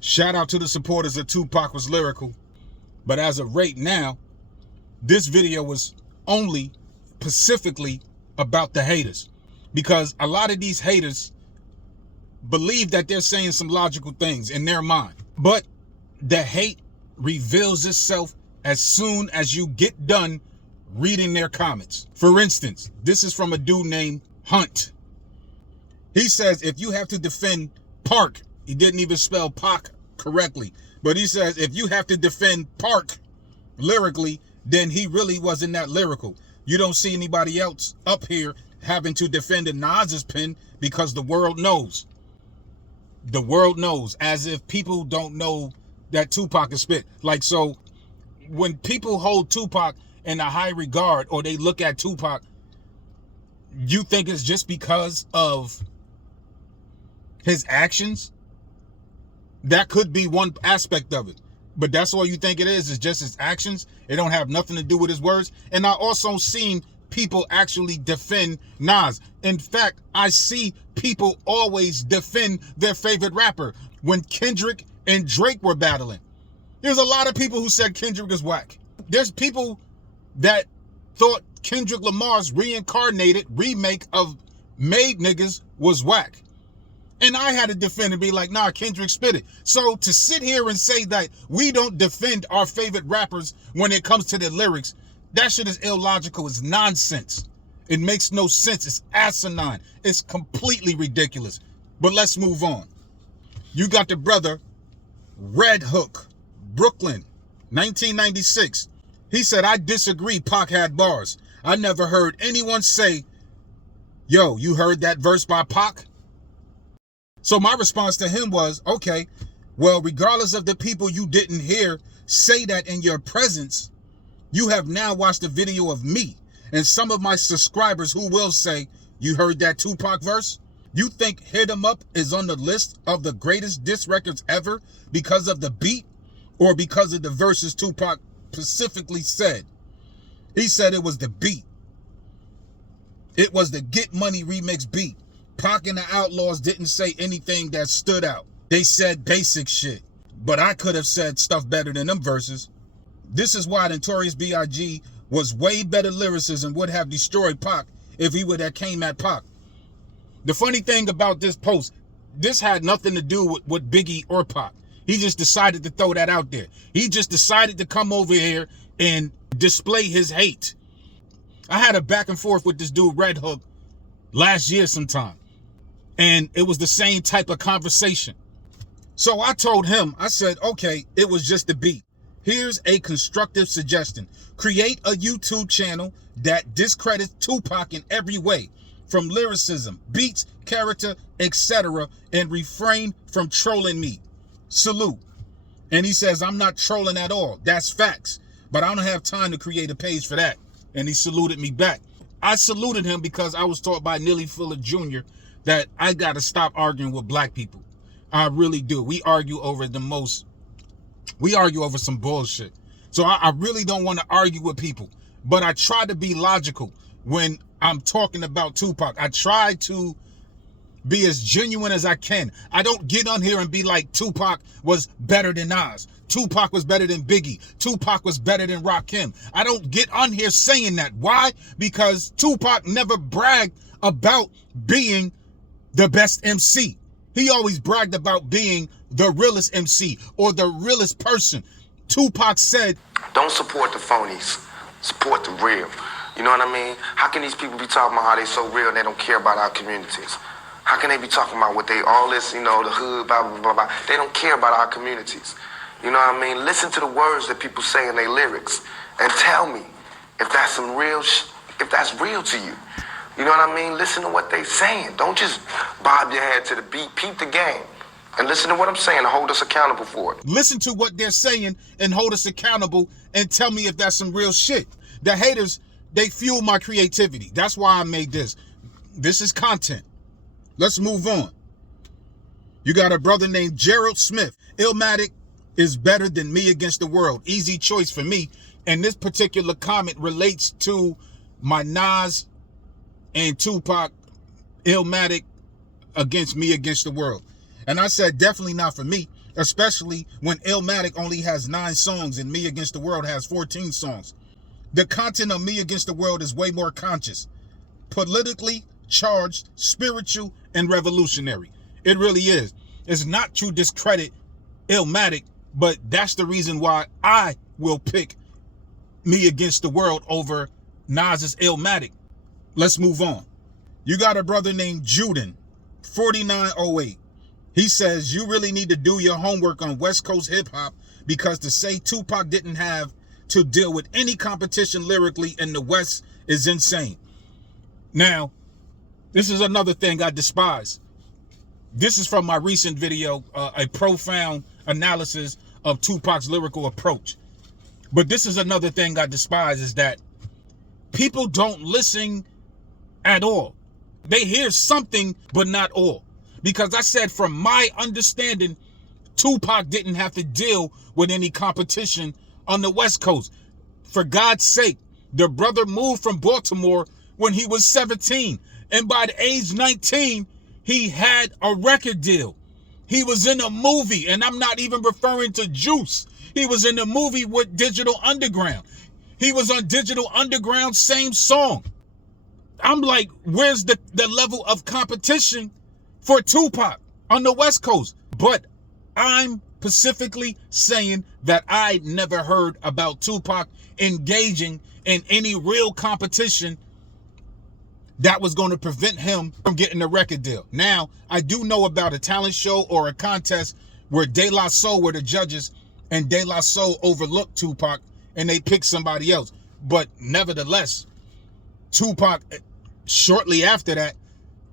Shout out to the supporters of Tupac was lyrical. But as of right now, this video was only specifically about the haters. Because a lot of these haters believe that they're saying some logical things in their mind. But the hate reveals itself as soon as you get done reading their comments. For instance, this is from a dude named Hunt. He says, if you have to defend Park, he didn't even spell Pac correctly, but he says, if you have to defend Park lyrically, then he really wasn't that lyrical. You don't see anybody else up here having to defend a Nas's pen because the world knows. The world knows, as if people don't know that Tupac is spit. Like, so when people hold Tupac in a high regard, or they look at Tupac, you think it's just because of his actions? That could be one aspect of it. But that's all you think it is just his actions? It don't have nothing to do with his words? And I also seen people actually defend Nas. In fact, I see people always defend their favorite rapper. When Kendrick and Drake were battling, there's a lot of people who said Kendrick is whack. There's people that thought Kendrick Lamar's reincarnated remake of Made Niggas was whack. And I had to defend and be like, nah, Kendrick spit it. So to sit here and say that we don't defend our favorite rappers when it comes to their lyrics, that shit is illogical. It's nonsense. It makes no sense. It's asinine. It's completely ridiculous. But let's move on. You got the brother, Red Hook, Brooklyn, 1996. He said, I disagree, Pac had bars. I never heard anyone say, yo, you heard that verse by Pac? So my response to him was, okay, well, regardless of the people you didn't hear say that in your presence, you have now watched a video of me and some of my subscribers who will say, you heard that Tupac verse? You think Hit 'Em Up is on the list of the greatest diss records ever because of the beat or because of the verses Tupac specifically said? He said it was the beat. It was the Get Money remix beat. Pac and the Outlaws didn't say anything that stood out. They said basic shit. But I could have said stuff better than them verses. This is why Notorious B.I.G. was way better lyricist and would have destroyed Pac if he would have came at Pac. The funny thing about this post, this had nothing to do with Biggie or Pac. He just decided to throw that out there. He just decided to come over here and display his hate. I had a back and forth with this dude, Red Hook, last year sometime. And it was the same type of conversation. So I told him, I said, okay, it was just a beat. Here's a constructive suggestion. Create a YouTube channel that discredits Tupac in every way, from lyricism, beats, character, etc., and refrain from trolling me. Salute. And he says, I'm not trolling at all. That's facts. But I don't have time to create a page for that. And he saluted me back. I saluted him because I was taught by Neely Fuller Jr. that I got to stop arguing with black people. I really do. We argue over some bullshit. So I really don't want to argue with people. But I try to be logical when I'm talking about Tupac. I try to be as genuine as I can. I don't get on here and be like, Tupac was better than Nas. Tupac was better than Biggie. Tupac was better than Rakim. I don't get on here saying that. Why? Because Tupac never bragged about being the best MC. He always bragged about being the realest MC or the realest person. Tupac said, don't support the phonies, support the real. You know what I mean? How can these people be talking about how they so real and they don't care about our communities? How can they be talking about what they, all this, you know, the hood, blah, blah, blah, blah. They don't care about our communities. You know what I mean? Listen to the words that people say in their lyrics and tell me if that's some real, if that's real to you. You know what I mean? Listen to what they saying. Don't just bob your head to the beat. Peep the game. And listen to what I'm saying and hold us accountable for it. Listen to what they're saying and hold us accountable and tell me if that's some real shit. The haters, they fuel my creativity. That's why I made this. This is content. Let's move on. You got a brother named Gerald Smith. Illmatic is better than Me Against the World. Easy choice for me. And this particular comment relates to my Nas and Tupac Illmatic against Me Against the World. And I said, definitely not for me. especially when Illmatic only has 9 songs and Me Against the World has 14 songs. The content of Me Against the World is way more conscious, politically charged, spiritual, and revolutionary. It really is. It's not to discredit Illmatic, but that's the reason why I will pick Me Against the World over Nas's Illmatic. Let's move on. You got a brother named Juden, 4908. He says, you really need to do your homework on West Coast hip hop, because to say Tupac didn't have to deal with any competition lyrically in the West is insane. Now, this is another thing I despise. This is from my recent video, a profound analysis of Tupac's lyrical approach. But this is another thing I despise, is that people don't listen at all. They hear something, but not all. Because I said, from my understanding, Tupac didn't have to deal with any competition on the West Coast. For God's sake, the brother moved from Baltimore when he was 17. And by the age 19, he had a record deal. He was in a movie, and I'm not even referring to Juice. He was in a movie with Digital Underground. He was on Digital Underground, same song. I'm like, where's the level of competition for Tupac on the West Coast? But I'm specifically saying that I never heard about Tupac engaging in any real competition that was going to prevent him from getting a record deal. Now, I do know about a talent show or a contest where De La Soul were the judges, and De La Soul overlooked Tupac and they picked somebody else. But nevertheless, Tupac, shortly after that,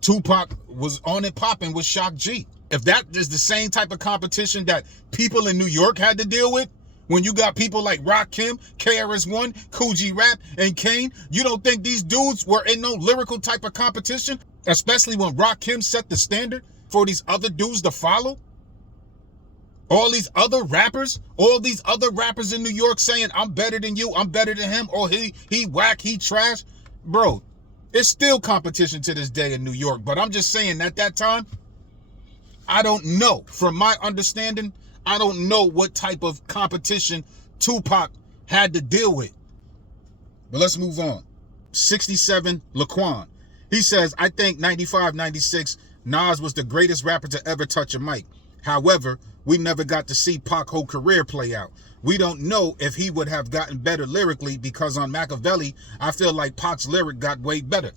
Tupac was on and popping with Shock G. If that is the same type of competition that people in New York had to deal with, when you got people like Rakim, KRS-One, Coogee Rap, and Kane, you don't think these dudes were in no lyrical type of competition? Especially when Rakim set the standard for these other dudes to follow? All these other rappers in New York saying, I'm better than you, I'm better than him, or he whack, he trash. Bro, it's still competition to this day in New York. But I'm just saying, at that time, I don't know. From my understanding, I don't know what type of competition Tupac had to deal with. But let's move on. 67 Laquan. He says, I think 95, 96, Nas was the greatest rapper to ever touch a mic. However, we never got to see Pac's whole career play out. We don't know if he would have gotten better lyrically, because on Makaveli, I feel like Pac's lyric got way better.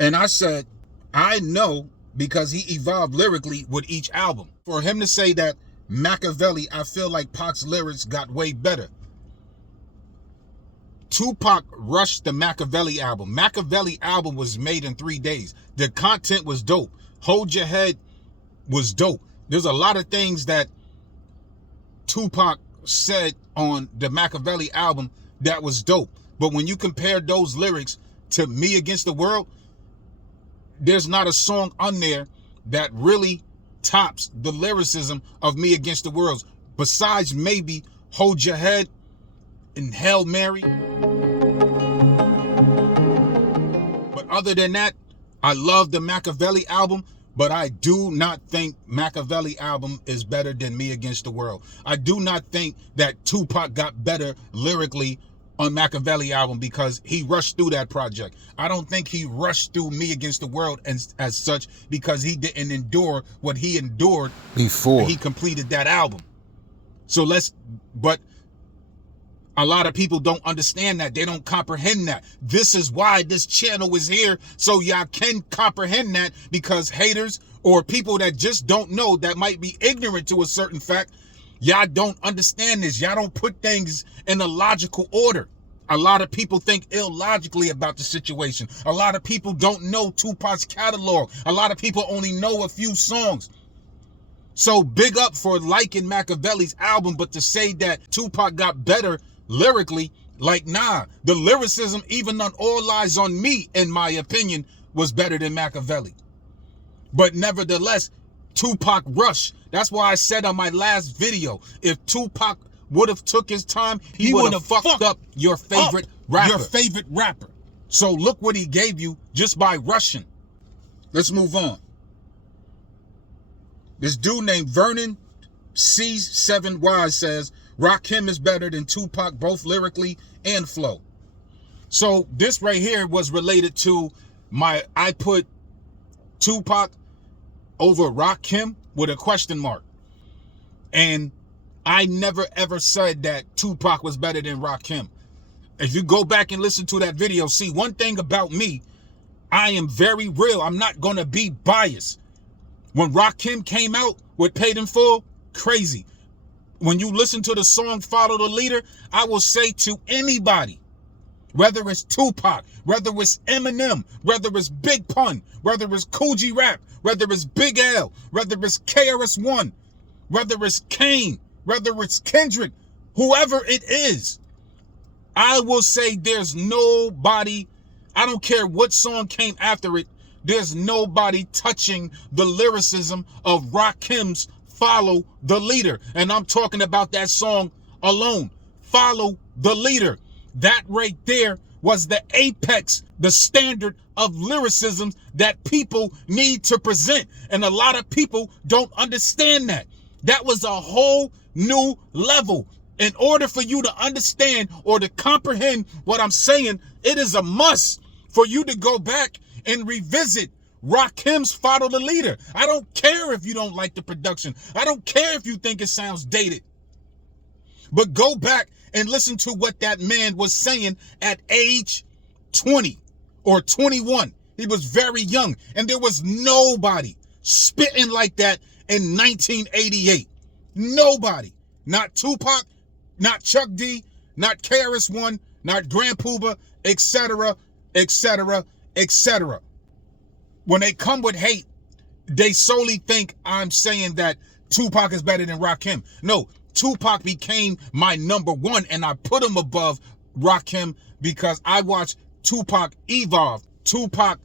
And I said, I know, because he evolved lyrically with each album. For him to say that Makaveli, I feel like Pac's lyrics got way better. Tupac rushed the Makaveli album. Makaveli album was made in 3 days. The content was dope. Hold Your Head was dope. There's a lot of things that Tupac said on the Makaveli album that was dope. But when you compare those lyrics to Me Against the World, there's not a song on there that really tops the lyricism of Me Against the World, besides maybe Hold Your Head and Hail Mary. But other than that, I love the Makaveli album, but I do not think Makaveli album is better than Me Against the World. I do not think that Tupac got better lyrically on Makaveli album, because he rushed through that project. I don't think he rushed through Me Against the World as such, because he didn't endure what he endured before he completed that album. But a lot of people don't understand that. They don't comprehend that. This is why this channel is here, so y'all can comprehend that, because haters or people that just don't know, that might be ignorant to a certain fact, y'all don't understand this. Y'all don't put things in a logical order. A lot of people think illogically about the situation. A lot of people don't know Tupac's catalog. A lot of people only know a few songs. So big up for liking Makaveli's album, but to say that Tupac got better lyrically, like, nah. The lyricism, even on All Lies on Me, in my opinion, was better than Makaveli. But nevertheless, Tupac rushed. That's why I said on my last video, if Tupac would have took his time, he would have fucked up your favorite rapper. So look what he gave you just by rushing. Let's move on. This dude named Vernon C7Y says, Rakim is better than Tupac both lyrically and flow. So this right here was related to I put Tupac over Rakim with a question mark. And I never ever said that Tupac was better than Rakim. If you go back and listen to that video, see, one thing about me, I am very real. I'm not going to be biased. When Rakim came out with Paid in Full, crazy. When you listen to the song Follow the Leader, I will say to anybody, whether it's Tupac, whether it's Eminem, whether it's Big Pun, whether it's Kool G Rap, whether it's Big L, whether it's KRS-One, whether it's Kane, whether it's Kendrick, whoever it is, I will say there's nobody, I don't care what song came after it, there's nobody touching the lyricism of Rakim's Follow the Leader. And I'm talking about that song alone, Follow the Leader. That right there was the apex, the standard of lyricism that people need to present. And a lot of people don't understand that. That was a whole new level. In order for you to understand or to comprehend what I'm saying, it is a must for you to go back and revisit Rakim's Follow the Leader. I don't care if you don't like the production. I don't care if you think it sounds dated. But go back and listen to what that man was saying at age 20 or 21. He was very young. And there was nobody spitting like that in 1988. Nobody. Not Tupac, not Chuck D, not KRS-One, not Grand Puba, etc., etc., etc. When they come with hate, they solely think I'm saying that Tupac is better than Rakim. No, Tupac became my number one, and I put him above Rakim because I watched Tupac evolve. Tupac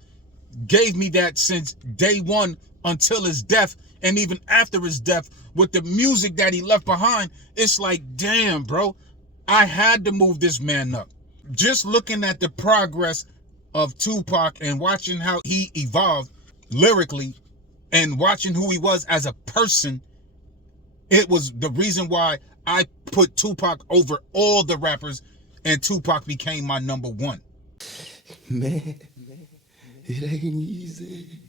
gave me that since day one until his death, and even after his death, with the music that he left behind, it's like, damn, bro, I had to move this man up. Just looking at the progress of Tupac and watching how he evolved lyrically and watching who he was as a person, it was the reason why I put Tupac over all the rappers, and Tupac became my number one. Man, it ain't easy.